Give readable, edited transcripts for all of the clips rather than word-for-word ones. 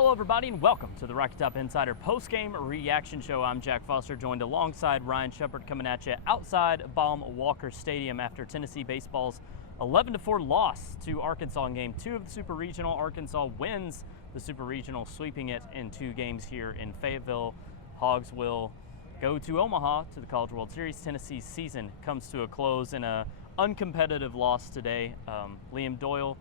Hello, everybody, and welcome to the Rocky Top Insider post-game reaction show. I'm Jack Foster, joined alongside Ryan Schumpert, coming at you outside Baum-Walker Stadium after Tennessee baseball's 11-4 loss to Arkansas in Game 2 of the Super Regional. Arkansas wins the Super Regional, sweeping it in 2 games here in Fayetteville. Hogs will go to Omaha to the College World Series. Tennessee's season comes to a close in an uncompetitive loss today. Liam Doyle,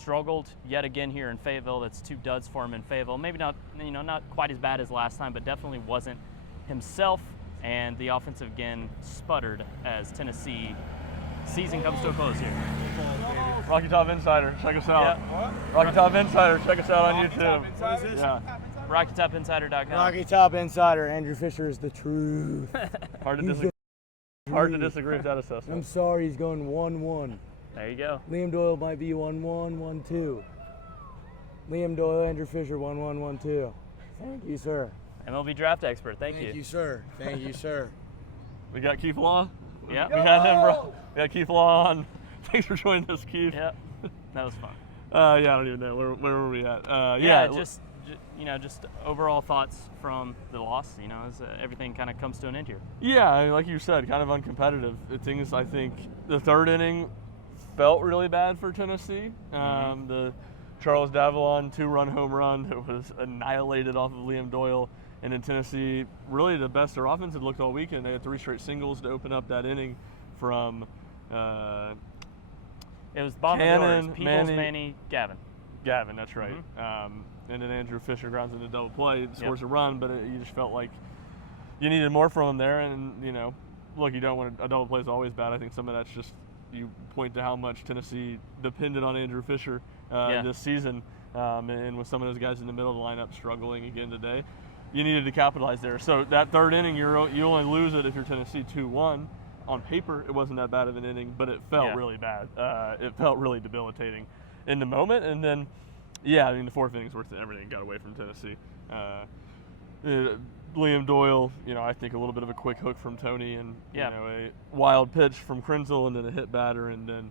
struggled yet again here in Fayetteville. That's 2 duds for him in Fayetteville. Maybe not, not quite as bad as last time, but definitely wasn't himself. And the offensive again sputtered as Tennessee season comes to a close here. Rocky Top Insider, check us out. Yep. Rocky Top Insider, check us out on YouTube. What is this? Yeah. RockyTopInsider.com. Rocky Top Insider, Andrew Fisher is the truth. Hard to disagree with that assessment. I'm sorry, he's going 1-1. There you go. Liam Doyle might be 1-1, 1-2. Liam Doyle, Andrew Fisher, 1-1, 1-2. Thank you, sir. MLB draft expert, thank you. Thank you, sir. Thank you, sir. We got Keith Law. Yeah. We got him, bro. We got Keith Law on. Thanks for joining us, Keith. Yep. That was fun. Yeah, I don't even know. Where were we at? Just overall thoughts from the loss, as everything kind of comes to an end here. Yeah, like you said, kind of uncompetitive. I think the 3rd inning felt really bad for Tennessee. The Charles Davalon 2-run home run that was annihilated off of Liam Doyle. And in Tennessee, really the best their offense had looked all weekend. They had 3 straight singles to open up that inning from It was Baum-Walker, Peoples, Manny, Gavin. Gavin, that's right. And then Andrew Fisher grounds into double play, scores a run, but you just felt like you needed more from him there. And, look, you don't want a double play is always bad. I think some of that's just you point to how much Tennessee depended on Andrew Fisher this season. And with some of those guys in the middle of the lineup struggling again today, you needed to capitalize there. So that 3rd inning, you only lose it if you're Tennessee 2-1. On paper, it wasn't that bad of an inning, but it felt really bad. It felt really debilitating in the moment. And then, the 4th inning's worth everything got away from Tennessee. Liam Doyle, I think a little bit of a quick hook from Tony, and a wild pitch from Krenzel, and then a hit batter, and then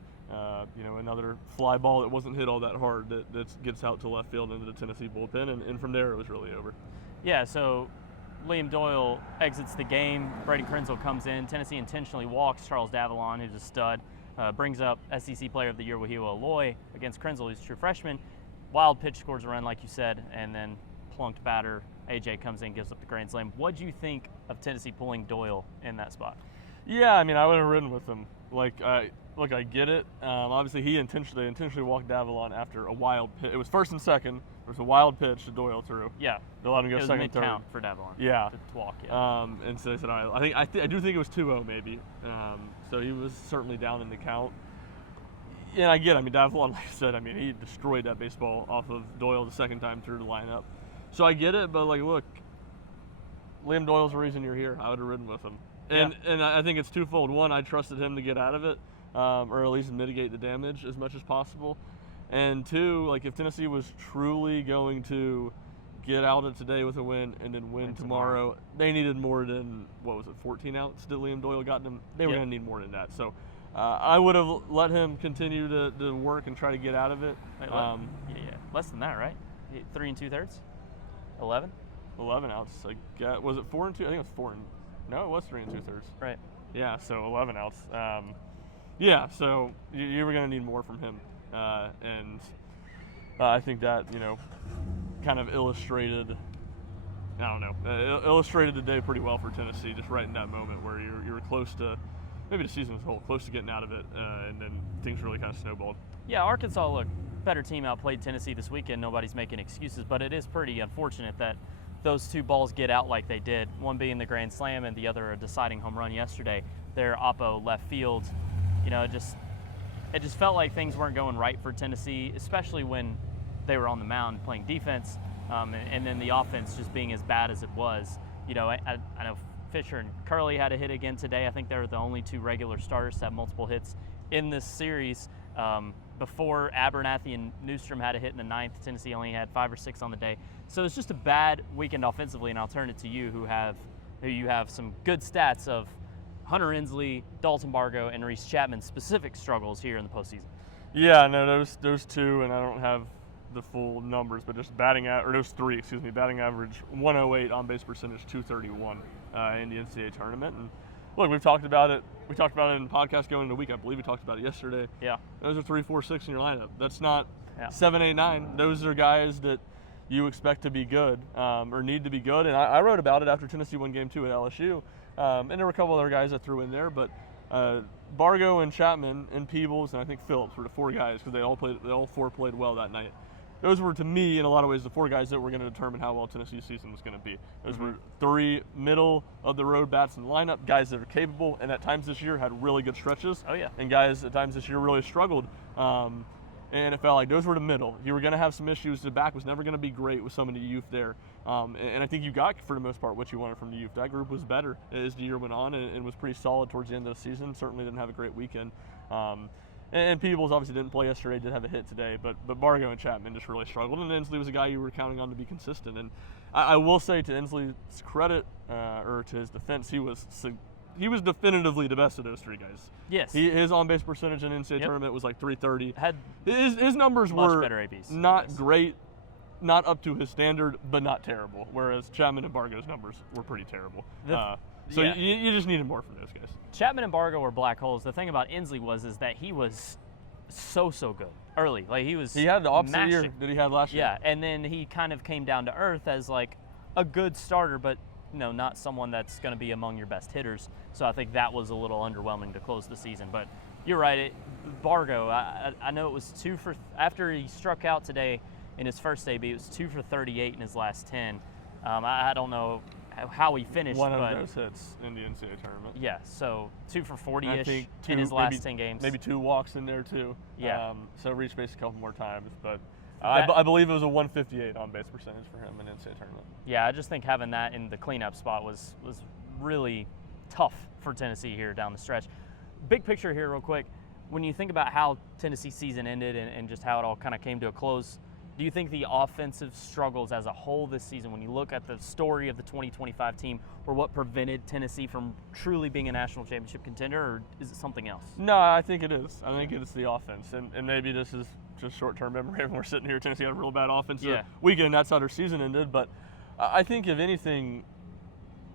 another fly ball that wasn't hit all that hard that gets out to left field into the Tennessee bullpen, and from there it was really over. Yeah, so Liam Doyle exits the game. Brady Krenzel comes in. Tennessee intentionally walks Charles Davalon, who's a stud. Brings up SEC Player of the Year Wahio Aloy against Krenzel, who's a true freshman. Wild pitch, scores a run, like you said, and then plunked batter. AJ comes in, gives up the grand slam. What do you think of Tennessee pulling Doyle in that spot? Yeah, I would have ridden with him. I get it. Obviously, they intentionally walked Davalon after a wild pitch. It was 1st and 2nd. There was a wild pitch to Doyle through. Yeah. They let him go 2nd, 3rd. It was mid-count for Davalon. Yeah. To walk, yeah. And so they said, all right, I do think it was 2-0 maybe. So he was certainly down in the count. And I get it. Davalon, like I said, he destroyed that baseball off of Doyle the 2nd time through the lineup. So I get it, but look, Liam Doyle's the reason you're here. I would have ridden with him. And I think it's twofold. One, I trusted him to get out of it, or at least mitigate the damage as much as possible. And 2, if Tennessee was truly going to get out of today with a win and then win tomorrow, they needed more than, 14 outs that Liam Doyle got them? They were going to need more than that. So I would have let him continue to work and try to get out of it. Less than that, right? 3 2/3? 11 outs. Was it 4 2? I think it was 4. No, it was 3 2/3. Right. Yeah, so 11 outs. So you were going to need more from him. And I think that, kind of illustrated the day pretty well for Tennessee, just right in that moment where you were close to, maybe the season as a whole, close to getting out of it, and then things really kind of snowballed. Yeah, Arkansas, look, better team outplayed Tennessee this weekend. Nobody's making excuses, but it is pretty unfortunate that those 2 balls get out like they did, one being the grand slam and the other a deciding home run yesterday. Their oppo left field, it just felt like things weren't going right for Tennessee, especially when they were on the mound playing defense, and then the offense just being as bad as it was. I know Fisher and Curley had a hit again today. I think they're the only 2 regular starters to have multiple hits in this series. Before Abernathy and Newstrom had a hit in the 9th, Tennessee only had 5 or 6 on the day. So it's just a bad weekend offensively, and I'll turn it to you, who you have some good stats of Hunter Inslee, Dalton Bargo, and Reese Chapman's specific struggles here in the postseason. Yeah, no, those 2, and I don't have the full numbers, but just batting batting average 108, on base percentage 231 in the NCAA tournament. And look, we've talked about it. We talked about it in the podcast going into the week. I believe we talked about it yesterday. Yeah. Those are 3, 4, 6 in your lineup. That's not Yeah. 7, 8, 9. Those are guys that you expect to be good or need to be good. And I wrote about it after Tennessee won game 2 at LSU. And there were a couple other guys that threw in there, but Bargo and Chapman and Peebles and I think Phillips were the 4 guys because they all 4 played well that night. Those were, to me, in a lot of ways, the 4 guys that were going to determine how well Tennessee's season was going to be. Those were 3 middle-of-the-road bats in the lineup, guys that are capable, and at times this year had really good stretches. Oh, yeah. And guys at times this year really struggled. And it felt like those were the middle. You were going to have some issues. The back was never going to be great with some of the youth there. And I think you got, for the most part, what you wanted from the youth. That group was better as the year went on and was pretty solid towards the end of the season. Certainly didn't have a great weekend. And Peebles obviously didn't play yesterday, did have a hit today, but Bargo and Chapman just really struggled. And Inslee was a guy you were counting on to be consistent. And I will say, to Inslee's credit, or to his defense, he was definitively the best of those 3 guys. Yes. His on-base percentage in NCAA tournament was like 330. Had his numbers much were better ABs. not great, not up to his standard, but not terrible. Whereas Chapman and Bargo's numbers were pretty terrible. So you just needed more from those guys. Chapman and Bargo were black holes. The thing about Inslee is that he was so good early. Like he had the opposite mashing. year that he had last year. Yeah, and then he kind of came down to earth as like a good starter, but not someone that's going to be among your best hitters. So I think that was a little underwhelming to close the season. But you're right, Bargo. I know it was 2 for after he struck out today in his first AB. It was 2 for 38 in his last 10. I don't know how he finished. One of those hits in the NCAA tournament. Yeah, so 2 for 40-ish in in his last 10 games. Maybe 2 walks in there too. Yeah. So reached base a couple more times, but I believe it was a 158 on base percentage for him in the NCAA tournament. Yeah, I just think having that in the cleanup spot was really tough for Tennessee here down the stretch. Big picture here real quick. When you think about how Tennessee's season ended and just how it all kind of came to a close, do you think the offensive struggles as a whole this season, when you look at the story of the 2025 team, were what prevented Tennessee from truly being a national championship contender, or is it something else? No, I think it is. I think it's the offense. And maybe this is just short-term memory. When we're sitting here, Tennessee had a real bad offensive weekend. That's how their season ended. But I think, if anything,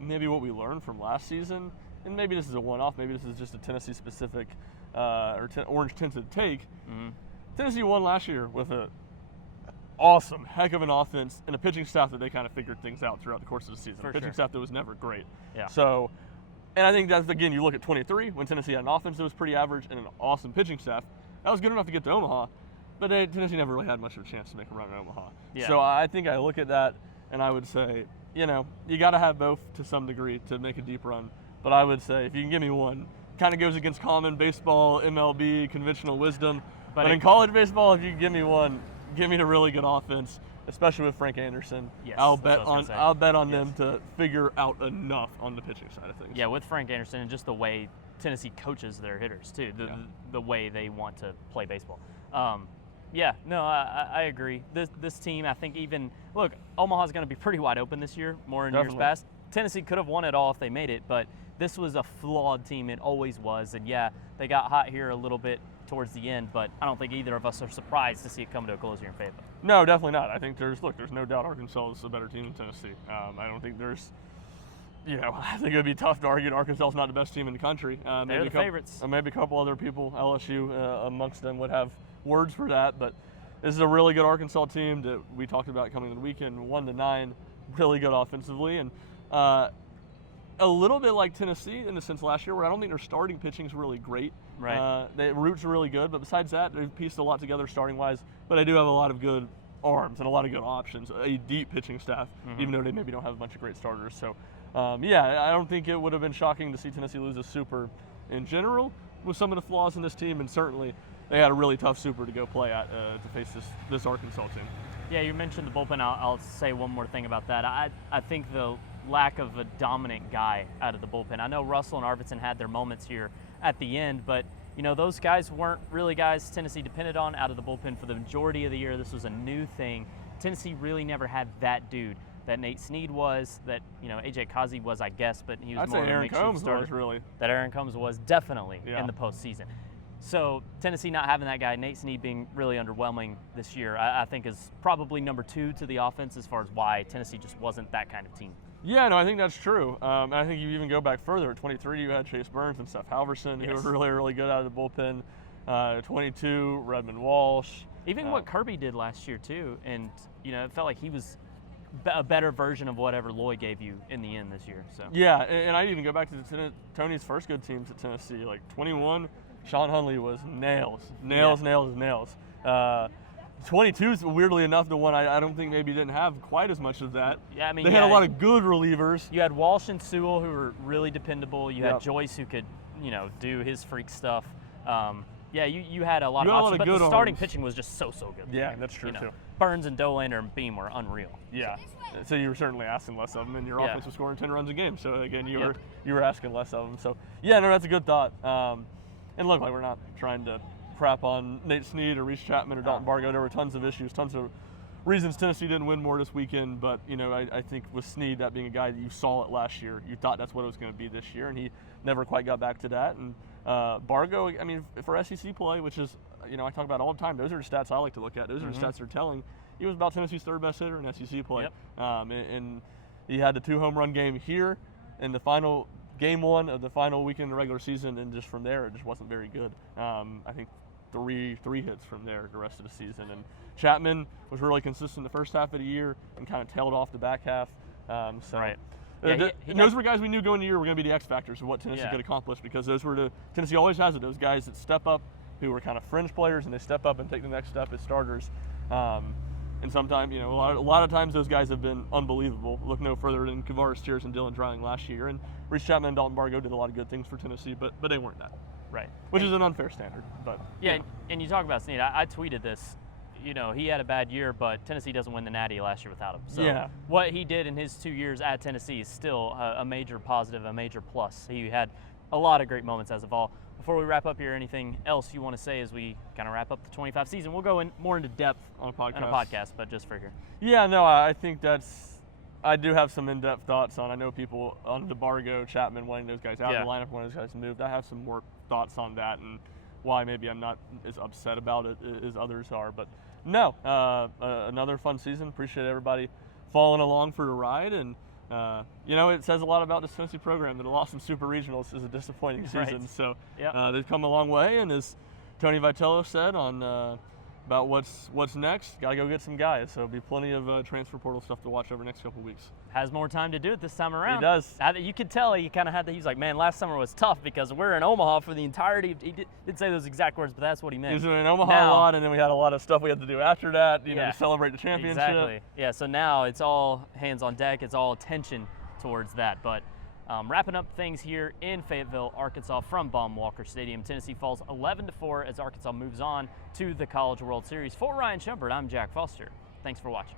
maybe what we learned from last season, and maybe this is a one-off, maybe this is just a Tennessee-specific orange-tinted take. Mm-hmm. Tennessee won last year with a awesome, heck of an offense and a pitching staff that they kind of figured things out throughout the course of the season. For pitching staff that was never great. Yeah. So, and I think that's, again, you look at 23, when Tennessee had an offense that was pretty average and an awesome pitching staff, that was good enough to get to Omaha, but Tennessee never really had much of a chance to make a run in Omaha. Yeah. So I think I look at that and I would say, you got to have both to some degree to make a deep run. But I would say, if you can give me one, kind of goes against common baseball, MLB, conventional wisdom. But in college baseball, if you can give me one, give me a really good offense, especially with Frank Anderson. Yes, I'll bet on yes. them to figure out enough on the pitching side of things. Yeah, with Frank Anderson and just the way Tennessee coaches their hitters too, the way they want to play baseball. I agree. This team, I think, Omaha's going to be pretty wide open this year, more in years past. Tennessee could have won it all if they made it, but this was a flawed team. It always was, and they got hot here a little bit towards the end, but I don't think either of us are surprised to see it come to a close here in Fayetteville. No, definitely not. I think there's no doubt Arkansas is a better team than Tennessee. I don't think there's, I think it would be tough to argue that Arkansas is not the best team in the country. They're the favorites. Maybe a couple other people, LSU amongst them, would have words for that, but this is a really good Arkansas team that we talked about coming to the weekend, 1-9, really good offensively, and a little bit like Tennessee in the sense last year, where I don't think their starting pitching is really great. Right. The roots are really good, but besides that, they've pieced a lot together starting-wise. But they do have a lot of good arms and a lot of good options, a deep pitching staff, even though they maybe don't have a bunch of great starters. So, I don't think it would have been shocking to see Tennessee lose a Super in general with some of the flaws in this team, and certainly they had a really tough Super to go play at to face this Arkansas team. Yeah, you mentioned the bullpen. I'll say one more thing about that. I think the lack of a dominant guy out of the bullpen. I know Russell and Arvidsson had their moments here at the end, but those guys weren't really guys Tennessee depended on out of the bullpen for the majority of the year. This was a new thing. Tennessee really never had that dude that Nate Snead was, that AJ Kazi was, I guess, but he was more of a makeshift starter. Was really. That Aaron Combs was definitely in the postseason. So Tennessee not having that guy, Nate Snead being really underwhelming this year, I think is probably number 2 to the offense as far as why Tennessee just wasn't that kind of team. Yeah, no, I think that's true. And I think you even go back further. At 23, you had Chase Burns and Seth Halverson, who were really, really good out of the bullpen. 22, Redmond Walsh. Even what Kirby did last year too, and it felt like he was a better version of whatever Lloyd gave you in the end this year. So yeah, and I even go back to Tony's first good teams at Tennessee. Like 21, Sean Hunley was nails. 22 is weirdly enough the one I don't think maybe didn't have quite as much of that. Yeah, I mean they had a lot of good relievers. You had Walsh and Sewell who were really dependable. You Yep. had Joyce who could do his freak stuff. You had a lot of had a lot options, of but good the starting arms. pitching was just so good. Yeah, that's true too. Burns and Dolander and Beam were unreal. Yeah, so you were certainly asking less of them, and your Yeah. offense was scoring 10 runs a game. So again, you Yep. were asking less of them. So yeah, no, that's a good thought. And look, like we're not trying to crap on Nate Snead or Reese Chapman or Dalton Bargo. There were tons of issues, tons of reasons Tennessee didn't win more this weekend. But I think with Snead, that being a guy that you saw it last year, you thought that's what it was going to be this year, and he never quite got back to that. And Bargo, I mean, for SEC play, which is I talk about all the time, those are the stats I like to look at. Those are the stats they're telling. He was about Tennessee's 3rd best hitter in SEC play. Yep. And he had the 2 home run game here in the final game 1 of the final weekend of the regular season, and just from there it just wasn't very good. I think three hits from there the rest of the season. And Chapman was really consistent the first half of the year and kind of tailed off the back half. Right. Those were guys we knew going into the year were going to be the X factors of what Tennessee could accomplish, because those were Tennessee always has it, those guys that step up who were kind of fringe players, and they step up and take the next step as starters. And sometimes, a lot of times those guys have been unbelievable. Look no further than Kavaris Steers and Dylan Dryling last year. And Reese Chapman and Dalton Bargo did a lot of good things for Tennessee, but they weren't that. Right. Which is an unfair standard. But and you talk about Snead. I tweeted this. He had a bad year, but Tennessee doesn't win the Natty last year without him. So what he did in his 2 years at Tennessee is still a major positive, a major plus. He had a lot of great moments as of all. Before we wrap up here, anything else you want to say as we kind of wrap up the 25 season? We'll go more into depth on a podcast, but just for here. Yeah, no, I think I do have some in-depth thoughts on. I know people on DeBargo, Chapman, wanting those guys out of the lineup, wanting those guys moved. I have some more thoughts on that and why maybe I'm not as upset about it as others are. But no, another fun season. Appreciate everybody following along for the ride. And it says a lot about this Tennessee program that a loss in Super Regionals is a disappointing season. Right. So Yep. they've come a long way, and as Tony Vitello said on about what's next, got to go get some guys. So there'll be plenty of transfer portal stuff to watch over the next couple weeks. Has more time to do it this time around. He does. You could tell he kind of had that. He's like, man, last summer was tough because we're in Omaha for the entirety. He did say those exact words, but that's what he meant. He was in Omaha a lot, and then we had a lot of stuff we had to do after that, to celebrate the championship. Exactly. Yeah, so now it's all hands on deck. It's all attention towards that. But wrapping up things here in Fayetteville, Arkansas from Baum-Walker Stadium. Tennessee falls 11-4 as Arkansas moves on to the College World Series. For Ryan Schumpert, I'm Jack Foster. Thanks for watching.